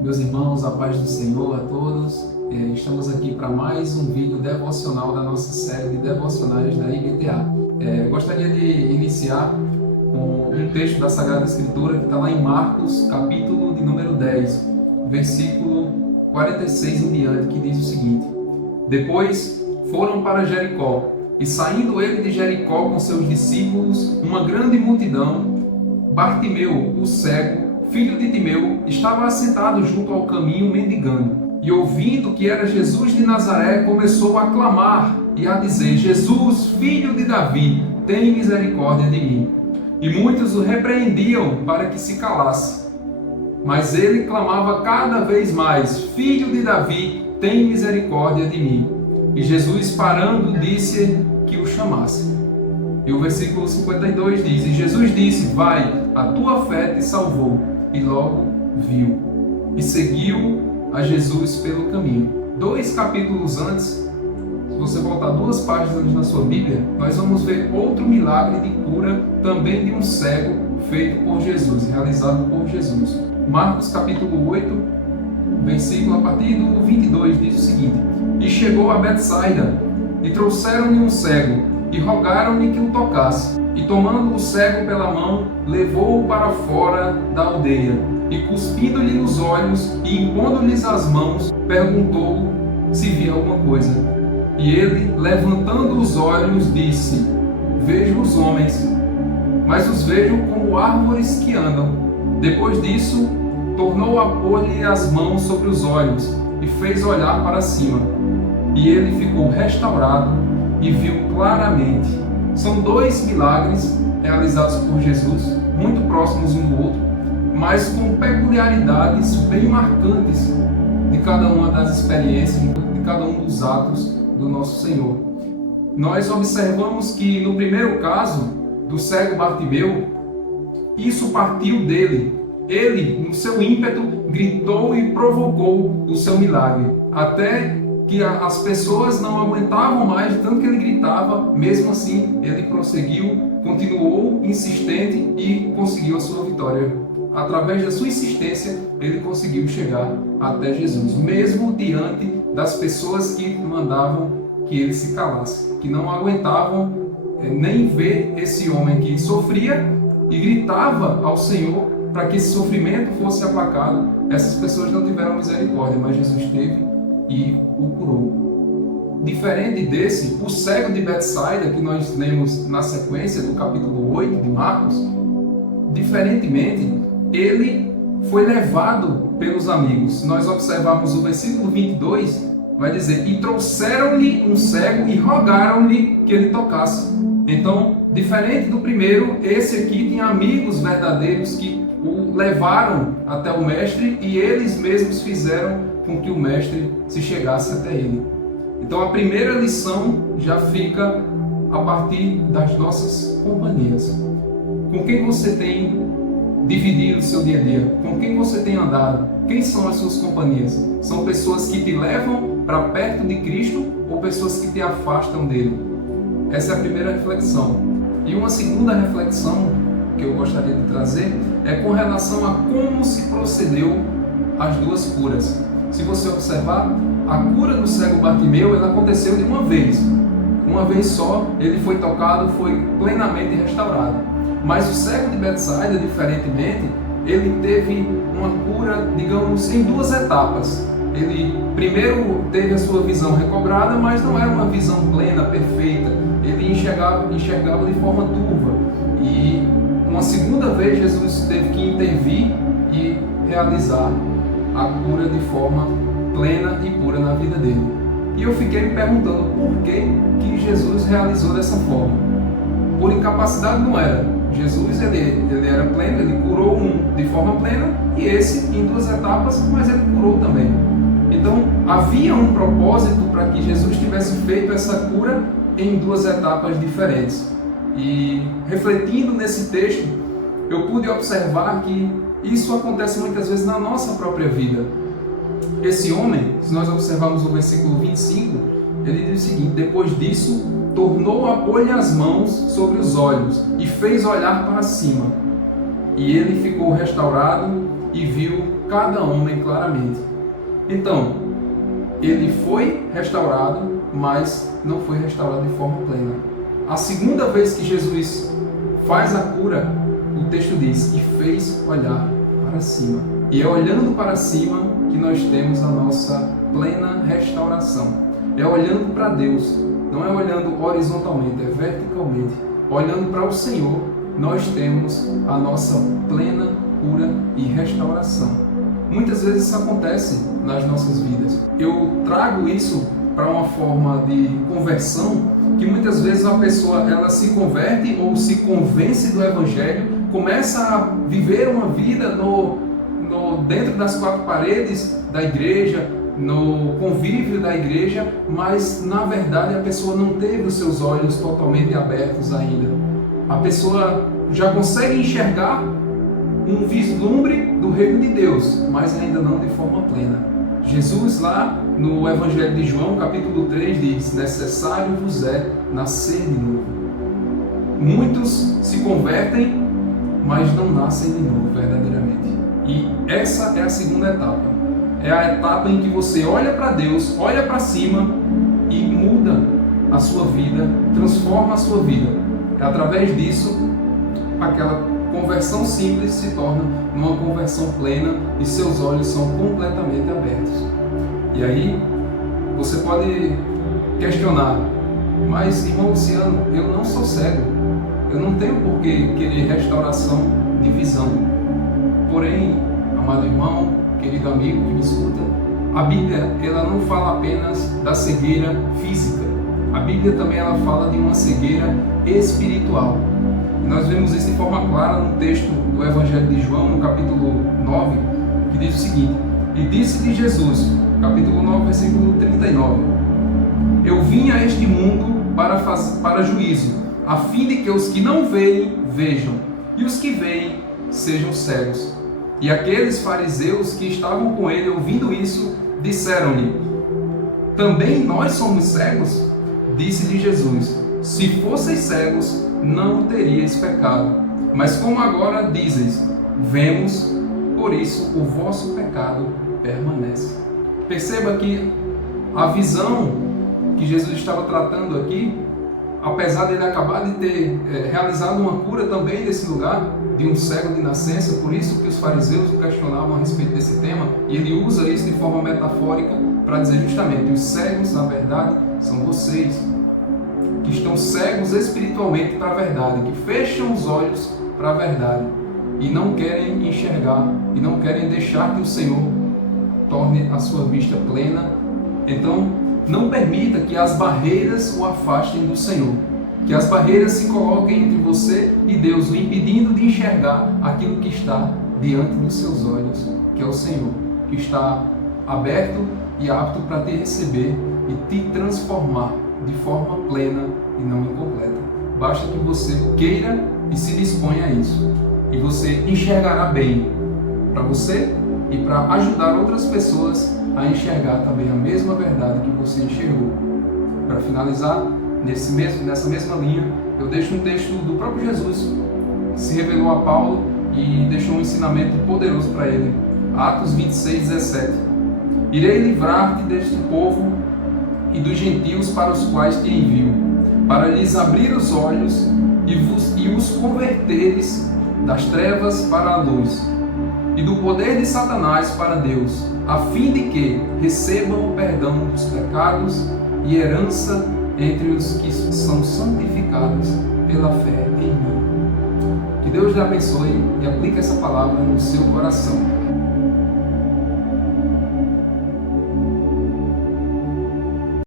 Meus irmãos, a paz do Senhor a todos. Estamos aqui para mais um vídeo devocional da nossa série de devocionais da IBTA. Gostaria de iniciar com um texto da Sagrada Escritura que está lá em Marcos, capítulo de número 10, versículo 46 em diante, que diz o seguinte: Depois foram para Jericó, e saindo ele de Jericó com seus discípulos, uma grande multidão, Bartimeu, o cego, filho de Timeu, estava assentado junto ao caminho mendigando. E ouvindo que era Jesus de Nazaré, começou a clamar e a dizer: Jesus, filho de Davi, tem misericórdia de mim. E muitos o repreendiam para que se calasse. Mas ele clamava cada vez mais: Filho de Davi, tem misericórdia de mim. E Jesus, parando, disse que o chamasse. E o versículo 52 diz: E Jesus disse: Vai, a tua fé te salvou. E logo viu. E seguiu a Jesus pelo caminho. 2 capítulos antes, se você voltar 2 páginas na sua Bíblia, nós vamos ver outro milagre de cura, também de um cego, feito por Jesus, realizado por Jesus. Marcos capítulo 8, versículo a partir do 22, diz o seguinte: E chegou a Betsaida, e trouxeram-lhe um cego, e rogaram-lhe que o tocasse. E tomando o cego pela mão, levou-o para fora da aldeia. E cuspindo-lhe nos olhos e impondo-lhes as mãos, perguntou-o se via alguma coisa. E ele, levantando os olhos, disse: Vejo os homens, mas os vejo como árvores que andam. Depois disso, tornou a pôr-lhe as mãos sobre os olhos e fez olhar para cima. E ele ficou restaurado e viu claramente. São 2 milagres realizados por Jesus, muito próximos um do outro, mas com peculiaridades bem marcantes de cada uma das experiências, de cada um dos atos do nosso Senhor. Nós observamos que no primeiro caso, do cego Bartimeu, isso partiu dele. Ele, no seu ímpeto, gritou e provocou o seu milagre, até que as pessoas não aguentavam mais de tanto que ele gritava. Mesmo assim, ele prosseguiu, continuou insistente e conseguiu a sua vitória. Através da sua insistência, ele conseguiu chegar até Jesus, mesmo diante das pessoas que mandavam que ele se calasse, que não aguentavam nem ver esse homem que sofria e gritava ao Senhor para que esse sofrimento fosse aplacado. Essas pessoas não tiveram misericórdia, mas Jesus teve e o curou. Diferente desse, o cego de Betsaida, que nós lemos na sequência do capítulo 8 de Marcos, diferentemente, ele foi levado pelos amigos. Se nós observarmos o versículo 22, vai dizer: E trouxeram-lhe um cego e rogaram-lhe que ele tocasse. Então, diferente do primeiro, esse aqui tinha amigos verdadeiros que o levaram até o mestre e eles mesmos fizeram com que o mestre se chegasse até ele. Então a primeira lição já fica a partir das nossas companhias. Com quem você tem dividido o seu dia a dia? Com quem você tem andado? Quem são as suas companhias? São pessoas que te levam para perto de Cristo ou pessoas que te afastam dele? Essa é a primeira reflexão. E uma segunda reflexão que eu gostaria de trazer é com relação a como se procedeu as 2 curas. Se você observar, a cura do cego Bartimeu, ela aconteceu de uma vez só, ele foi tocado, foi plenamente restaurado. Mas o cego de Betsaida, diferentemente, ele teve uma cura, digamos, em 2 etapas. Ele primeiro teve a sua visão recobrada, mas não era uma visão plena, perfeita. Ele enxergava de forma turva. E uma segunda vez Jesus teve que intervir e realizar a cura de forma plena e pura na vida dele. E eu fiquei me perguntando por que Jesus realizou dessa forma. Por incapacidade não era. Jesus ele era pleno, ele curou um de forma plena e esse em 2 etapas, mas ele curou também. Então havia um propósito para que Jesus tivesse feito essa cura em 2 etapas diferentes. E refletindo nesse texto, eu pude observar que isso acontece muitas vezes na nossa própria vida. Esse homem, se nós observarmos o versículo 25, ele diz o seguinte: Depois disso, tornou a pôr-lhe as mãos sobre os olhos e fez olhar para cima. E ele ficou restaurado e viu cada homem claramente. Então, ele foi restaurado, mas não foi restaurado de forma plena. A segunda vez que Jesus faz a cura, o texto diz, e fez olhar para cima. E é olhando para cima que nós temos a nossa plena restauração. É olhando para Deus, não é olhando horizontalmente, é verticalmente. Olhando para o Senhor, nós temos a nossa plena cura e restauração. Muitas vezes isso acontece nas nossas vidas. Eu trago isso para uma forma de conversão, que muitas vezes a pessoa ela se converte ou se convence do Evangelho, começa a viver uma vida dentro das quatro paredes da igreja, no convívio da igreja, mas na verdade a pessoa não teve os seus olhos totalmente abertos ainda. A pessoa já consegue enxergar um vislumbre do reino de Deus, mas ainda não de forma plena. Jesus lá no Evangelho de João, capítulo 3, diz: necessário vos é nascer de novo. Muitos se convertem, mas não nascem de novo verdadeiramente. E essa é a segunda etapa. É a etapa em que você olha para Deus, olha para cima e muda a sua vida, transforma a sua vida. É através disso, aquela conversão simples se torna uma conversão plena e seus olhos são completamente abertos. E aí, você pode questionar: mas irmão Luciano, eu não sou cego, eu não tenho por que querer restauração de visão. Porém, amado irmão, querido amigo que me escuta, a Bíblia ela não fala apenas da cegueira física. A Bíblia também ela fala de uma cegueira espiritual. Nós vemos isso de forma clara no texto do Evangelho de João, no capítulo 9, que diz o seguinte: e disse-lhe Jesus, capítulo 9, versículo 39, eu vim a este mundo para juízo, a fim de que os que não veem, vejam, e os que veem, sejam cegos. E aqueles fariseus que estavam com ele, ouvindo isso, disseram-lhe: também nós somos cegos? Disse-lhe Jesus: se fosseis cegos, não teríeis pecado. Mas como agora dizes, vemos, por isso o vosso pecado permanece. Perceba que a visão que Jesus estava tratando aqui, apesar de ele acabar de ter realizado uma cura também nesse lugar, de um cego de nascença, por isso que os fariseus o questionavam a respeito desse tema, e ele usa isso de forma metafórica para dizer justamente: os cegos, na verdade, são vocês, que estão cegos espiritualmente para a verdade, que fecham os olhos para a verdade e não querem enxergar e não querem deixar que o Senhor torne a sua vista plena. Então, não permita que as barreiras o afastem do Senhor, que as barreiras se coloquem entre você e Deus, o impedindo de enxergar aquilo que está diante dos seus olhos, que é o Senhor, que está aberto e apto para te receber e te transformar de forma plena e não incompleta. Basta que você queira e se disponha a isso, e você enxergará bem para você e para ajudar outras pessoas a enxergar também a mesma verdade que você enxergou. Para finalizar, nessa mesma linha, eu deixo um texto do próprio Jesus, que se revelou a Paulo e deixou um ensinamento poderoso para ele. Atos 26, 17. Irei livrar-te deste povo e dos gentios para os quais te envio, para lhes abrir os olhos e os converteres das trevas para a luz, e do poder de Satanás para Deus, a fim de que recebam o perdão dos pecados e herança entre os que são santificados pela fé em mim. Que Deus lhe abençoe e aplique essa palavra no seu coração.